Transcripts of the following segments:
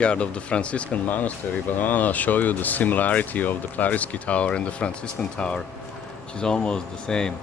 Yard of the Franciscan monastery, but I want to show you the similarity of the Klarisky tower and the Franciscan tower, which is almost the same.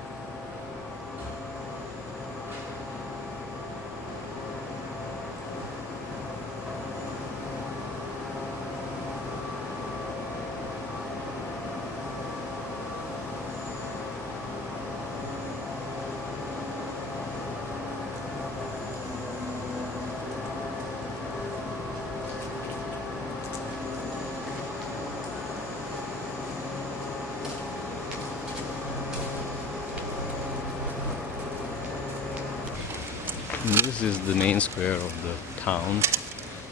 And this is the main square of the town,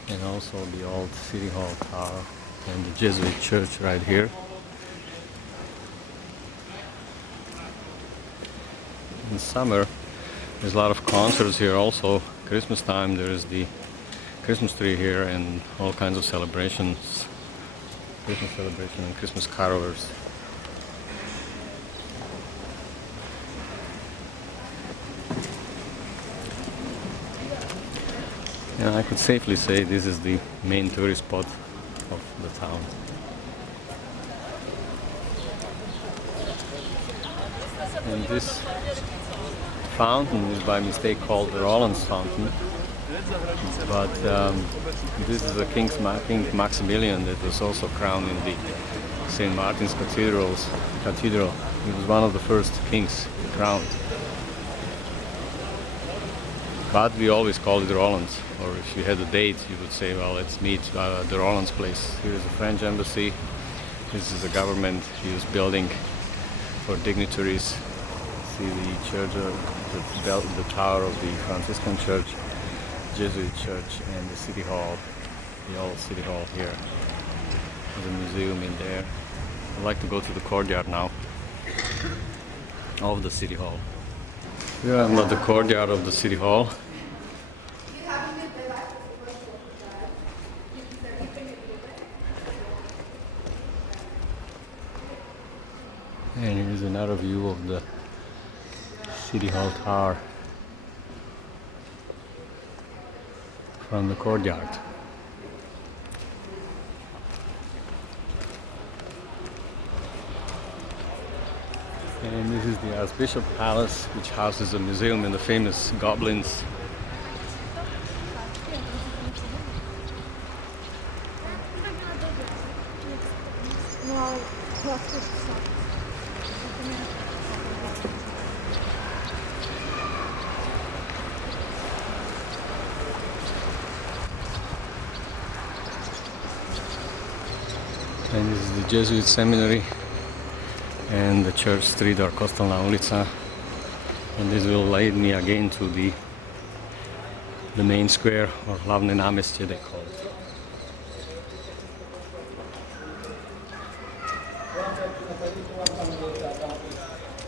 and also the old city hall tower and the Jesuit church right here. In summer there's a lot of concerts here. Also Christmas time, there is the Christmas tree here and all kinds of celebrations, Christmas celebration and Christmas carolers. And I could safely say this is the main tourist spot of the town. And this fountain is by mistake called the Roland's fountain, but this is a King Maximilian that was also crowned in the St. Martin's Cathedral. He was one of the first kings crowned. But we always call it Roland's, or if you had a date, you would say, well, let's meet at the Roland's place. Here is the French embassy. This is a government use building for dignitaries. See the church, the tower of the Franciscan church, Jesuit church, and the city hall, the old city hall here. There's a museum in there. I'd like to go to the courtyard now of the city hall. Here I'm at the courtyard of the city hall. And here's another view of the city hall tower from the courtyard. And this is the Archbishop Palace, which houses a museum and the famous goblins. And this is the Jesuit seminary and the church street or Kostelna ulica, and this will lead me again to the main square, or Hlavne námestie they call it.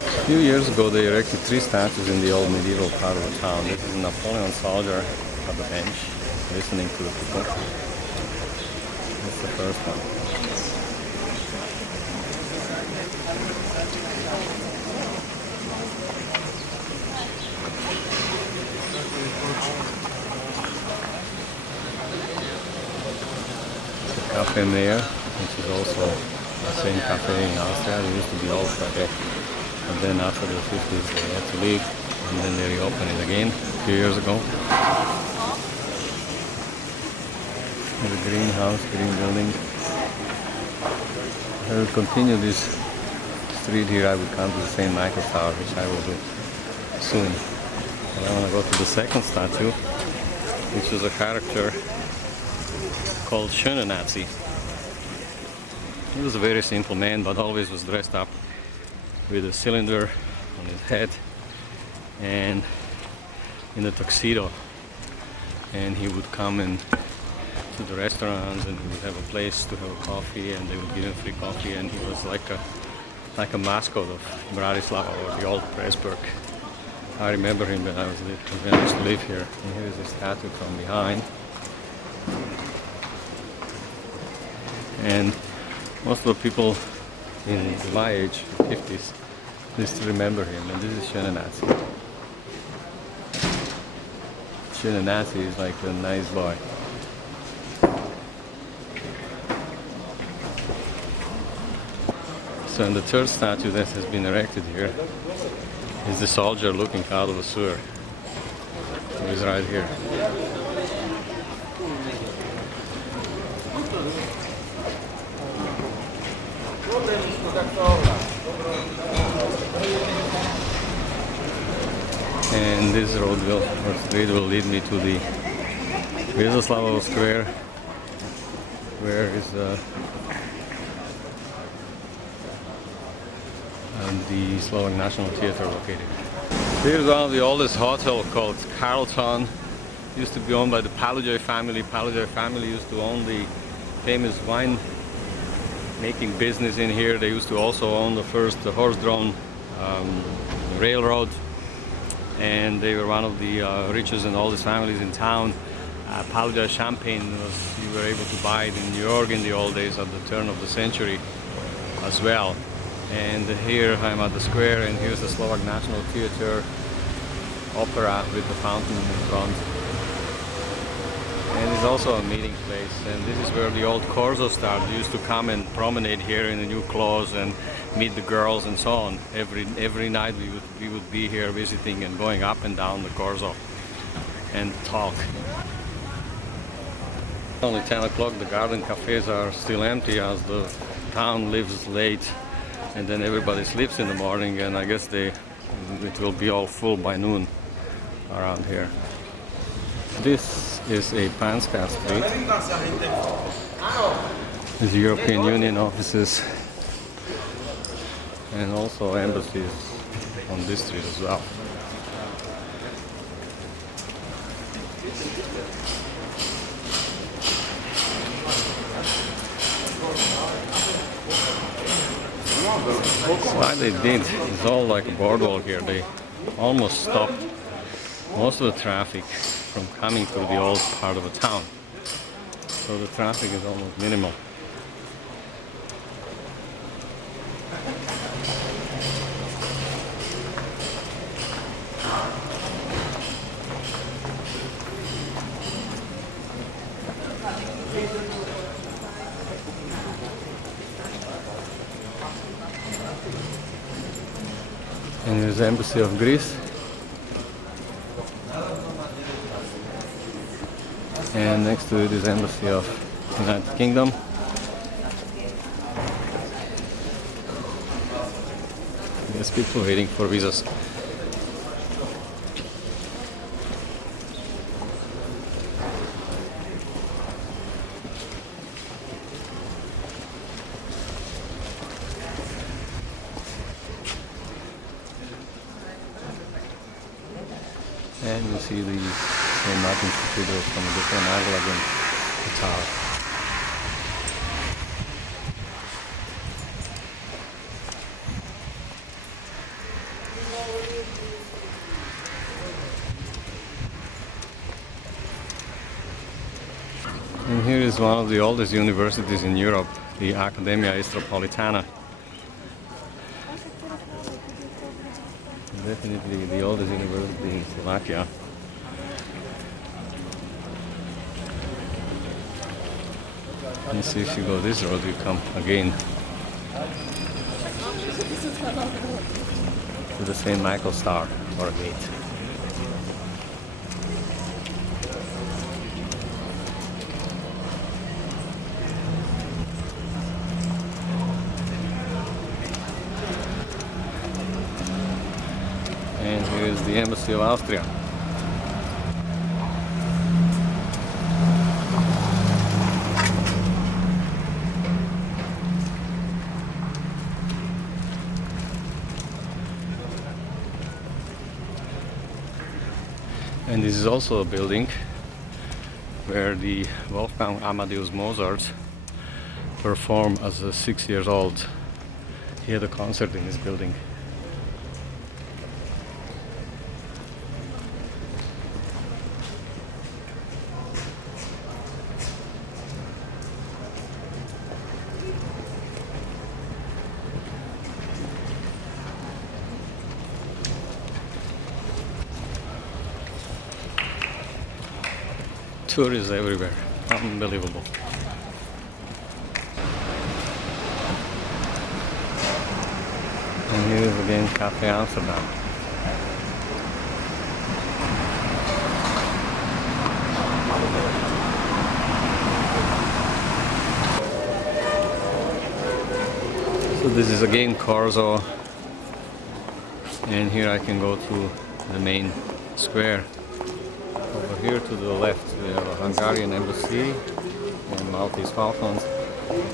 A few years ago they erected 3 statues in the old medieval part of the town. This is a Napoleon soldier at the bench listening to the people. That's the first one. Cafe Mayor, which is also the same cafe in Austria. It used to be old cafe, but then after the 50s they had to leave, and then they reopened it again a few years ago. The greenhouse, green building. I will continue this street here. I will come to the St. Michael's Tower, which I will do soon. And I want to go to the second statue, which was a character called Schöne Nazi. He was a very simple man, but always was dressed up with a cylinder on his head and in a tuxedo. And he would come in to the restaurants, and he would have a place to have a coffee, and they would give him free coffee. And he was like a mascot of Bratislava, or the old Pressburg. I remember him when I used to live here. And here is a statue from behind. And most of the people in my age, 50s, they still remember him. And this is Schöne Nazi. Schöne Nazi is like a nice boy. So, and the third statue that has been erected here is the soldier looking out of the sewer. Who is right here. And this road or street will lead me to the Vezoslavovo Square, where is the Slovak National Theatre located. Here's one of the oldest hotels called Carlton. Used to be owned by the Palujoy family. Palujoy family used to own the famous wine making business in here. They used to also own the first horse-drawn railroad, and they were one of the richest and oldest families in town. Palujoy champagne you were able to buy it in New York in the old days at the turn of the century as well. And here I'm at the square, and here's the Slovak National Theatre opera with the fountain in front. And it's also a meeting place, and this is where the old Corso stars used to come and promenade here in the new clothes and meet the girls and so on. Every night we would be here visiting and going up and down the Corso and talk. Only 10 o'clock, the garden cafes are still empty as the town lives late, and then everybody sleeps in the morning, and I guess it will be all full by noon around here. This is a Panska street. There's European Union offices and also embassies on this street as well. Why they did, it's all like a boardwalk here. They almost stopped most of the traffic from coming through the old part of the town. So the traffic is almost minimal. And there's the Embassy of Greece. And next to it is Embassy of United Kingdom. There's people waiting for visas. And you see the St. Martin's Cathedral from a different angle against the tower. And here is one of the oldest universities in Europe, the Academia Istropolitana. Definitely the oldest university in Slovakia. And see, if you go this road, you come again to the St. Michael's Tower or gate. And here is the Embassy of Austria. And this is also a building where the Wolfgang Amadeus Mozart performed as a 6 years old. He had a concert in this building. Tourists everywhere, unbelievable. And here is again Cafe Amsterdam. So this is again Corso, and here I can go to the main square. Over here to the left we have a Hungarian embassy and Maltese Falcons,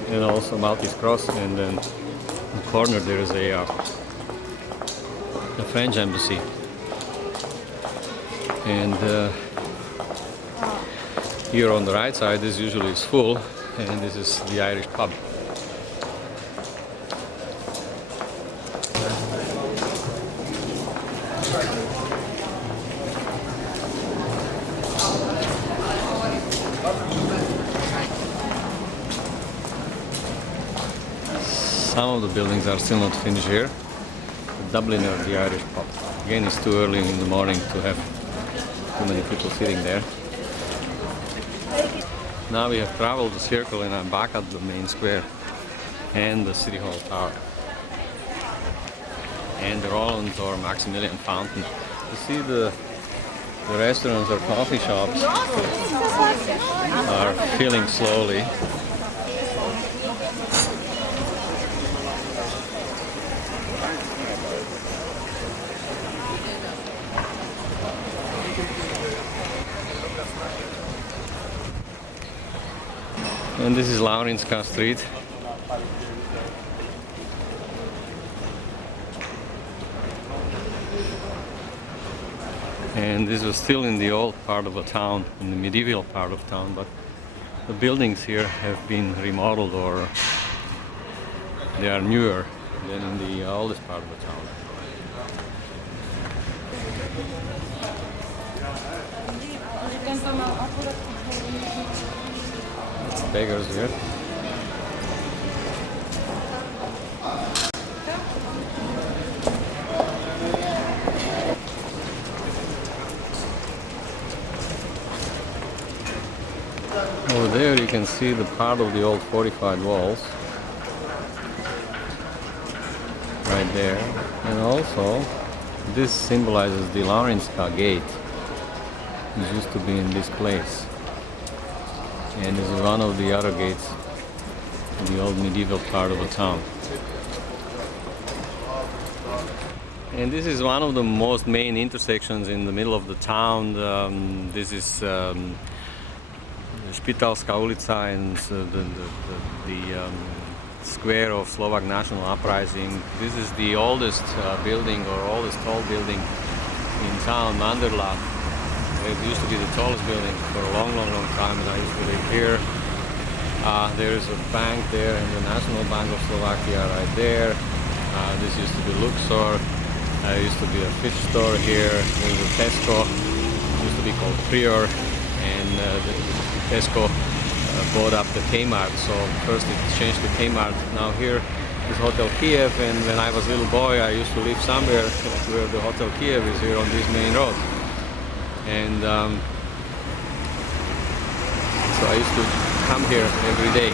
and also Maltese Cross, and then in the corner there is a French embassy. And here on the right side this usually is full, and this is the Irish pub. Some of the buildings are still not finished here. The Dubliner, the Irish pub. Again, it's too early in the morning to have too many people sitting there. Now we have traveled the circle and I'm back at the main square and the City Hall Tower. And the Roland or Maximilian Fountain. You see the restaurants or coffee shops are filling slowly. And this is Laurinska Street. And this was still in the old part of the town, in the medieval part of town, but the buildings here have been remodeled, or they are newer than in the oldest part of the town. Beggars here. Over there you can see the part of the old fortified walls. Right there. And also this symbolizes the Laurinska gate, which used to be in this place. And this is one of the other gates in the old medieval part of the town. And this is one of the most main intersections in the middle of the town. This is Špitalska ulica, and the square of Slovak National Uprising. This is the oldest building, or oldest tall building in town, Mandrla. It used to be the tallest building for a long time, and I used to live here. There is a bank there, and the National Bank of Slovakia right there. This used to be Luxor. There used to be a fish store here. There's a Tesco. It used to be called Prior, and the Tesco bought up the Kmart. So first it changed to Kmart. Now here is Hotel Kiev, and when I was a little boy I used to live somewhere where the Hotel Kiev is, here on this main road. And so I used to come here every day.